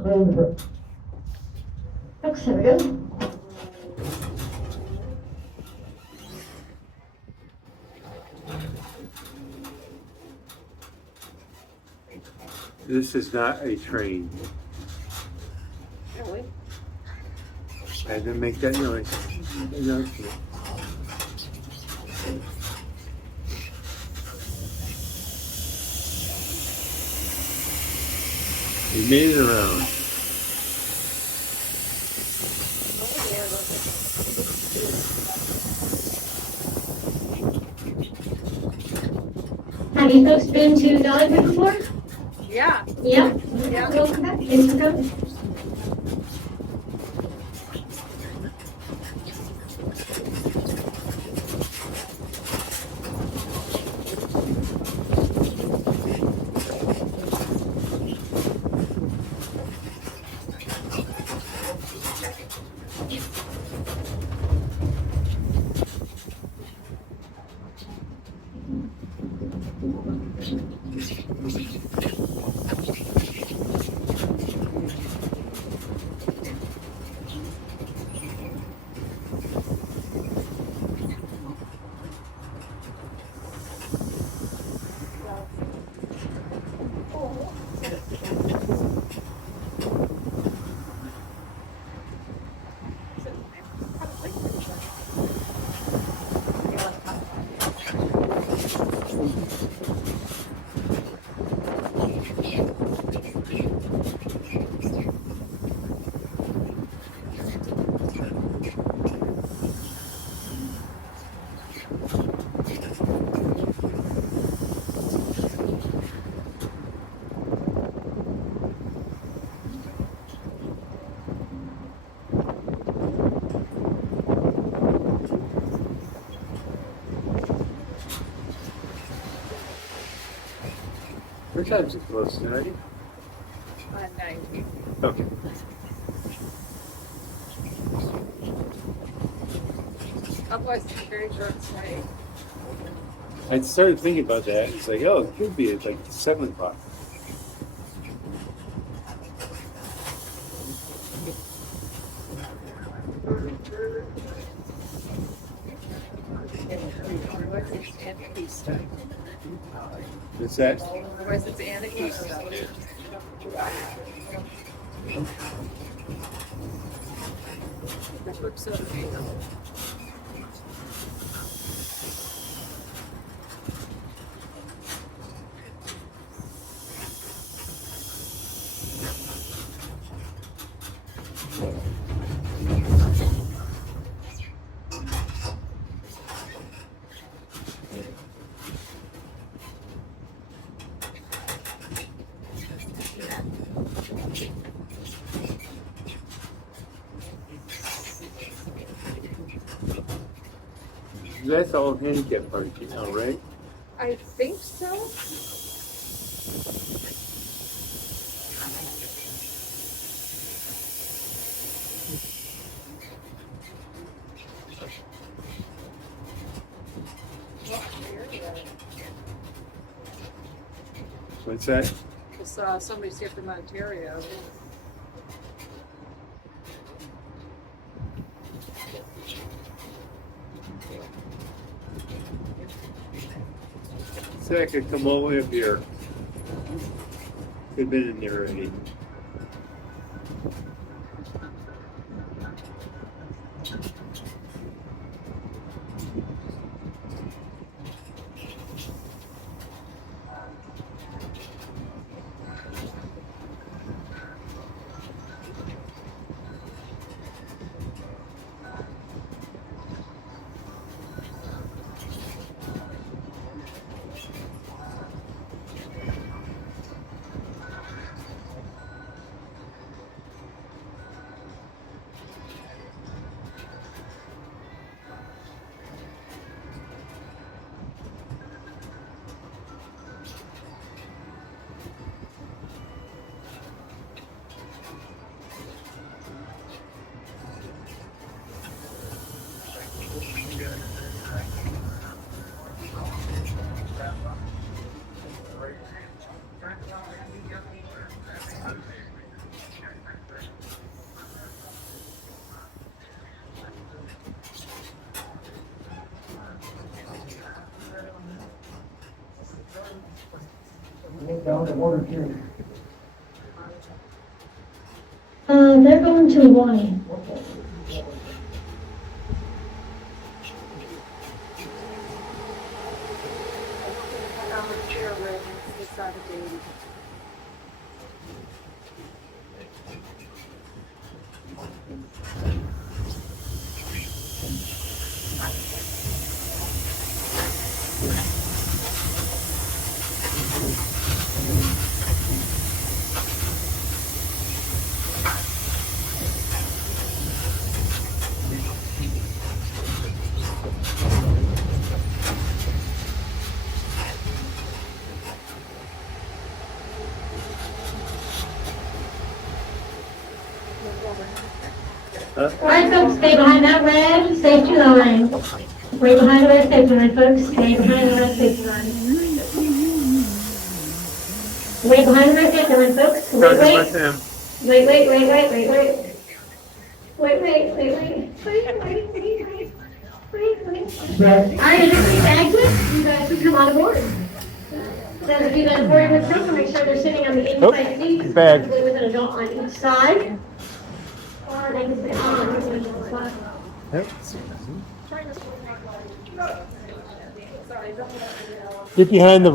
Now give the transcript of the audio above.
Oops, there we go. This is not a train. Really? I didn't make that noise. No. We made it around. Have you folks been to Dollywood before? Yeah. Yeah? Yeah. Welcome back. Thanks for coming. What time is it close tonight? 90. Okay. Otherwise, it's very short stay. I started thinking about that. It's like, oh, it could be at like 7 o'clock. What's that? Otherwise, it's Anarchista. Which looks so great. That's all handicap parking now, right? I think so. What's that? Somebody's here from Ontario. So I could come all the way up here. Could have been in there already. They're going to Wani. Chair room, this side of Davie. Alright, folks, stay behind that red safety line. Wait behind the red safety line, folks. Stay behind the red safety line. Wait behind the red safety line, folks. Wait, wait. Wait, wait, wait, wait, wait, wait. Wait, wait, wait, wait. Alright, everybody's exit. You guys can come on board. Says if you guys board with group, make sure they're sitting on the inside seats. bag. With an adult on each side. Or they can sit on the individual spot. Get behind the